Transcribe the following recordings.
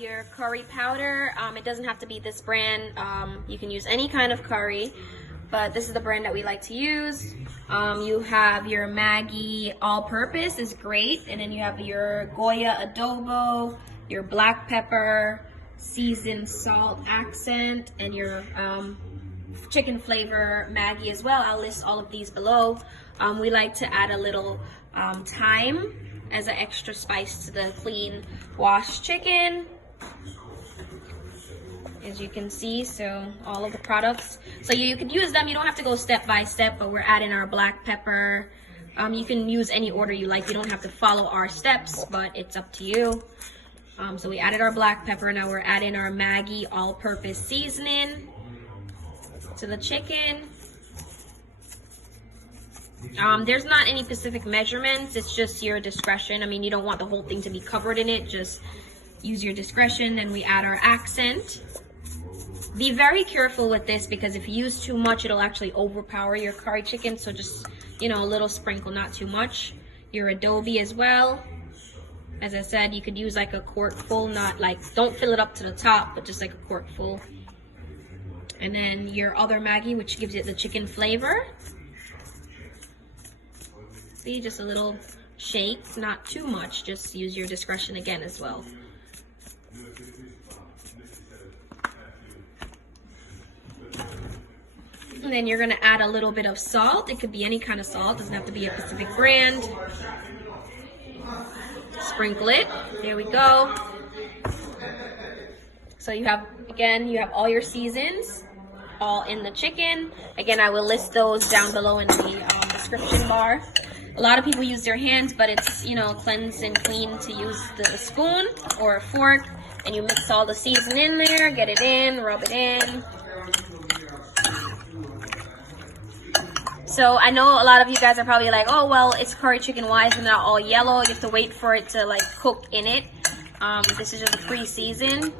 your curry powder. It doesn't have to be this brand. You can use any kind of curry, but this is the brand that we like to use. You have your Maggi all-purpose is great, and then you have your Goya adobo, your black pepper, seasoned salt accent, and your chicken flavor Maggi as well. I'll list all of these below. We like to add a little thyme as an extra spice to the clean washed chicken. As you can see, so all of the products. So you could use them, you don't have to go step by step, but we're adding our black pepper. You can use any order you like. You don't have to follow our steps, but it's up to you. So we added our black pepper. Now we're adding our Maggi all-purpose seasoning to the chicken. There's not any specific measurements. It's just your discretion. I mean, you don't want the whole thing to be covered in it. Just use your discretion. Then we add our accent. Be very careful with this because if you use too much, it'll actually overpower your curry chicken. So just, you know, a little sprinkle, not too much. Your adobe as well. As I said, you could use like a quart full, not like, don't fill it up to the top, but just like a quart full. And then your other Maggi, which gives it the chicken flavor. See, just a little shake, not too much. Just use your discretion again as well. And then you're gonna add a little bit of salt. It could be any kind of salt, doesn't have to be a specific brand. Sprinkle it, there we go. So you have, again, you have all your seasons, all in the chicken. Again, I will list those down below in the description bar. A lot of people use their hands, but it's, you know, cleanse and clean to use the spoon or a fork, and you mix all the season in there, get it in, rub it in. So I know a lot of you guys are probably like, oh, well, it's curry chicken, why isn't it all yellow? You have to wait for it to like cook in it. This is just a pre-season.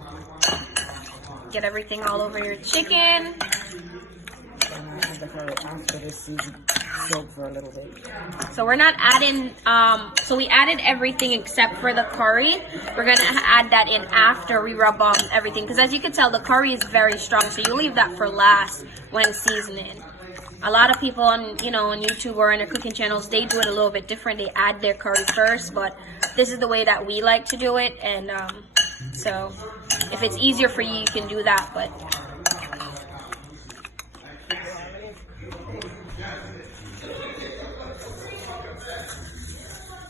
Get everything all over your chicken. After this season, soak for a little bit. So we're not adding, so we added everything except for the curry. We're gonna add that in after we rub on everything, because as you can tell, the curry is very strong, so you leave that for last when seasoning. A lot of people on, you know, on YouTube or on their cooking channels, they do it a little bit different. They add their curry first, but this is the way that we like to do it, and so if it's easier for you, you can do that, but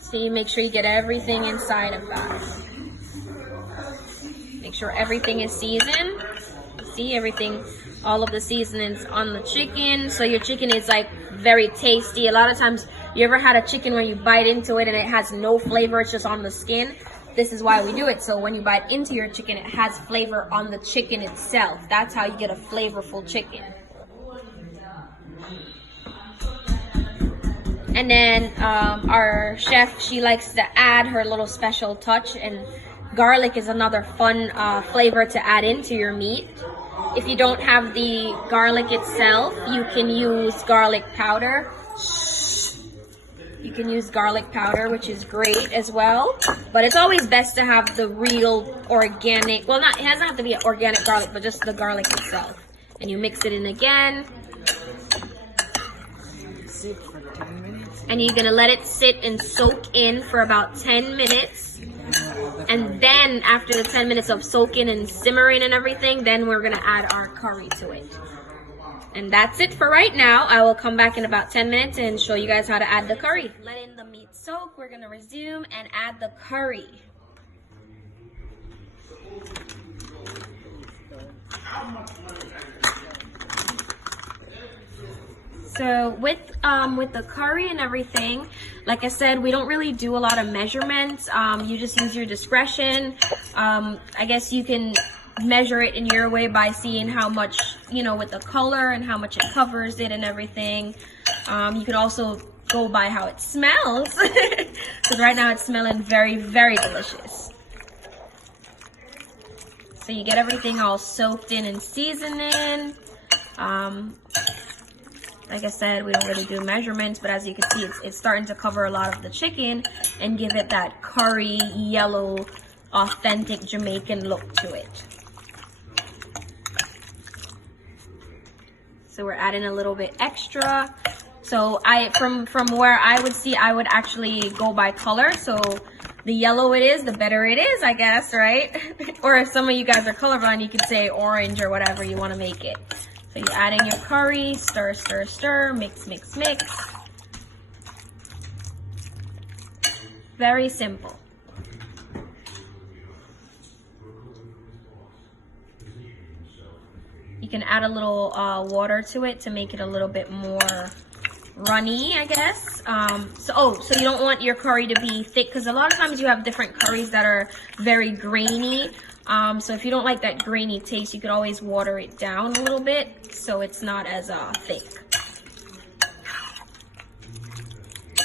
so you make sure you get everything inside of that. Make sure everything is seasoned. See everything, all of the seasonings on the chicken. So your chicken is like very tasty. A lot of times, you ever had a chicken where you bite into it and it has no flavor, it's just on the skin? This is why we do it. So when you bite into your chicken, it has flavor on the chicken itself. That's how you get a flavorful chicken. And then our chef, she likes to add her little special touch, and garlic is another fun flavor to add into your meat. If you don't have the garlic itself, you can use garlic powder. You can use garlic powder, which is great as well. But it's always best to have the real organic, well, not, it doesn't have to be organic garlic, but just the garlic itself. And you mix it in again. Sit for 10 minutes. And you're gonna let it sit and soak in for about 10 minutes. And then after the 10 minutes of soaking and simmering and everything, then we're gonna add our curry to it. And that's it for right now. I will come back in about 10 minutes and show you guys how to add the curry. Let in the meat soak, we're gonna resume and add the curry. So with the curry and everything, like I said, we don't really do a lot of measurements. You just use your discretion. I guess you can measure it in your way by seeing how much, you know, with the color and how much it covers it and everything. You could also go by how it smells, because right now it's smelling very, very delicious. So you get everything all soaked in and seasoning. Like I said, we don't really do measurements, but as you can see, it's starting to cover a lot of the chicken and give it that curry yellow authentic Jamaican look to it. So we're adding a little bit extra. So from where I would see, I would actually go by color. So the yellow it is, the better it is, I guess, right? Or if some of you guys are colorblind, you could say orange or whatever you want to make it. So you're adding your curry, stir, stir, stir, mix, mix, mix. Very simple. You can add a little water to it to make it a little bit more runny, I guess. So you don't want your curry to be thick, because a lot of times you have different curries that are very grainy. So if you don't like that grainy taste, you could always water it down a little bit so it's not as thick.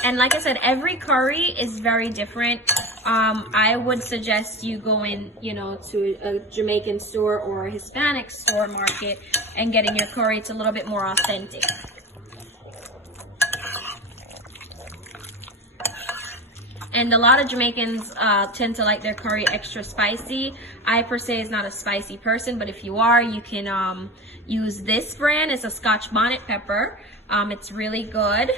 And like I said, every curry is very different. I would suggest you go in, to a Jamaican store or a Hispanic store market and getting your curry. It's a little bit more authentic. And a lot of Jamaicans tend to like their curry extra spicy. I per se is not a spicy person, but if you are, you can use this brand. It's a Scotch bonnet pepper. It's really good.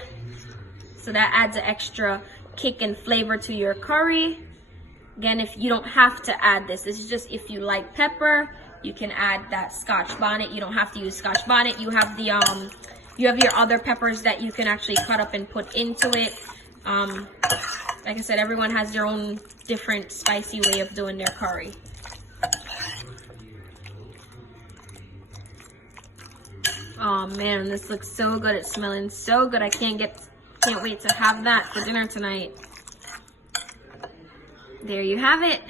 So that adds an extra kick and flavor to your curry. Again, if you don't have to add this is just if you like pepper, you can add that Scotch bonnet. You don't have to use Scotch bonnet. You have the you have your other peppers that you can actually cut up and put into it. Like I said, everyone has their own different spicy way of doing their curry. Oh man, this looks so good. It's smelling so good. I can't wait to have that for dinner tonight. There you have it,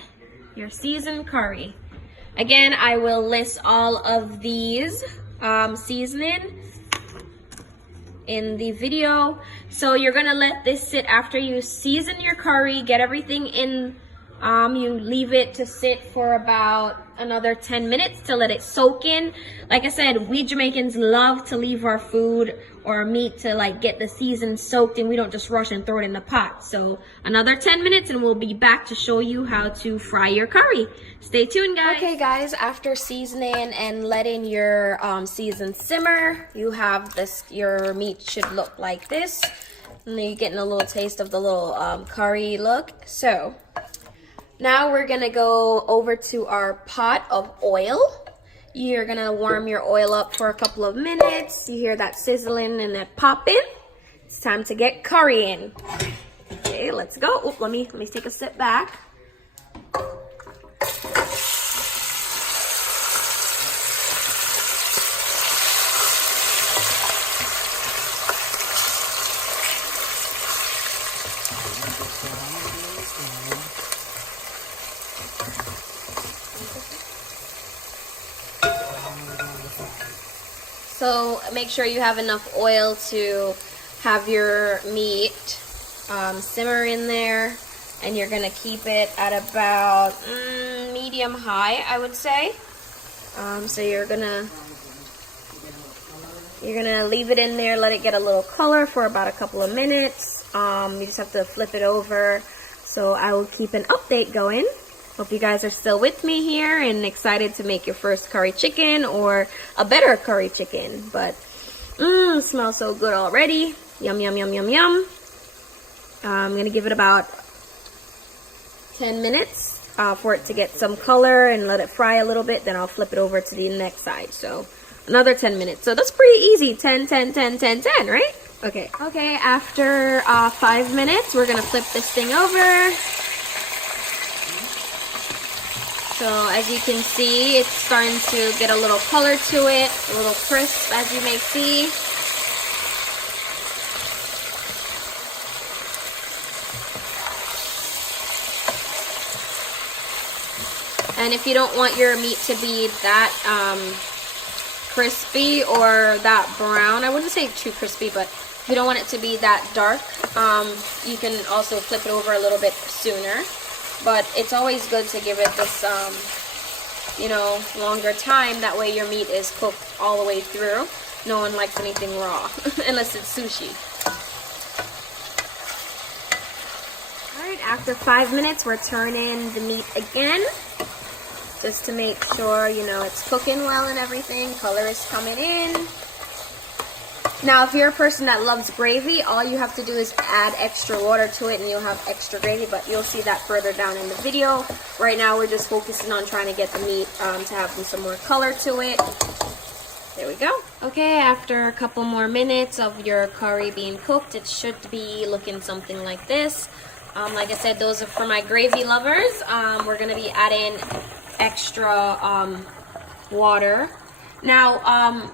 your seasoned curry. Again, I will list all of these seasoning in the video. So you're gonna let this sit after you season your curry, get everything in. You leave it to sit for about another 10 minutes to let it soak in. Like I said, we Jamaicans love to leave our food or meat to like get the season soaked, and we don't just rush and throw it in the pot. So another 10 minutes and we'll be back to show you how to fry your curry. Stay tuned, guys. Okay guys, after seasoning and letting your season simmer, you have this, your meat should look like this. And then you're getting a little taste of the little curry look. So now we're gonna go over to our pot of oil. You're gonna warm your oil up for a couple of minutes. You hear that sizzling and that popping. It's time to get curry in. Okay, let's go. Oop, let me take a step back. So make sure you have enough oil to have your meat simmer in there, and you're gonna keep it at about medium high, I would say. So you're gonna leave it in there, let it get a little color for about a couple of minutes. You just have to flip it over. So I will keep an update going. Hope you guys are still with me here and excited to make your first curry chicken or a better curry chicken. But smells so good already. Yum, yum, yum, yum, yum. I'm gonna give it about 10 minutes for it to get some color and let it fry a little bit. Then I'll flip it over to the next side. So another 10 minutes. So that's pretty easy. 10, 10, 10, 10, 10, right? Okay. Okay, after 5 minutes, we're gonna flip this thing over. So as you can see, it's starting to get a little color to it, a little crisp, as you may see. And if you don't want your meat to be that crispy or that brown, I wouldn't say too crispy, but if you don't want it to be that dark, you can also flip it over a little bit sooner. But it's always good to give it this, longer time. That way your meat is cooked all the way through. No one likes anything raw, unless it's sushi. Alright, after 5 minutes, we're turning the meat again, just to make sure, you know, it's cooking well and everything. Color is coming in. Now, if you're a person that loves gravy, all you have to do is add extra water to it and you'll have extra gravy, but you'll see that further down in the video. Right now, we're just focusing on trying to get the meat to have some more color to it. There we go. Okay, after a couple more minutes of your curry being cooked, it should be looking something like this. Like I said, those are for my gravy lovers. We're going to be adding extra water. Now,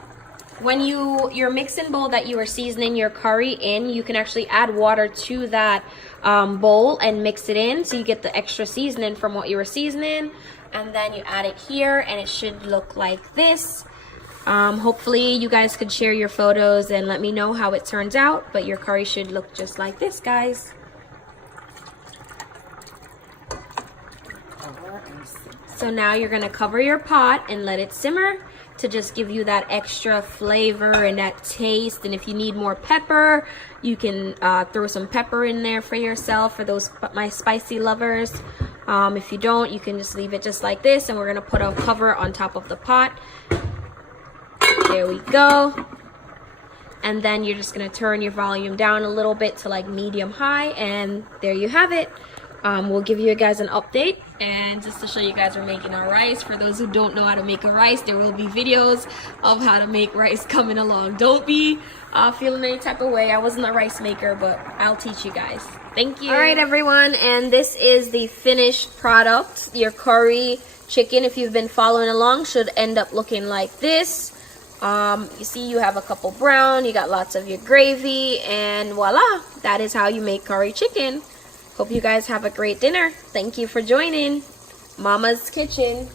when your mixing bowl that you are seasoning your curry in, you can actually add water to that bowl and mix it in, so you get the extra seasoning from what you were seasoning, and then you add it here and it should look like this. Hopefully you guys could share your photos and let me know how it turns out, but your curry should look just like this, guys. So now you're going to cover your pot and let it simmer to just give you that extra flavor and that taste. And if you need more pepper, you can throw some pepper in there for yourself, for those my spicy lovers. If you don't, you can just leave it just like this, and we're going to put a cover on top of the pot. There we go. And then you're just going to turn your volume down a little bit to like medium high, and there you have it. We'll give you guys an update, and just to show you guys we're making our rice. For those who don't know how to make a rice, there will be videos of how to make rice coming along. Don't be feeling any type of way. I wasn't a rice maker, but I'll teach you guys. Thank you. All right, everyone, and this is the finished product. Your curry chicken, if you've been following along, should end up looking like this. You see you have a couple brown, you got lots of your gravy, and voila, that is how you make curry chicken. Hope you guys have a great dinner. Thank you for joining Mama's Kitchen.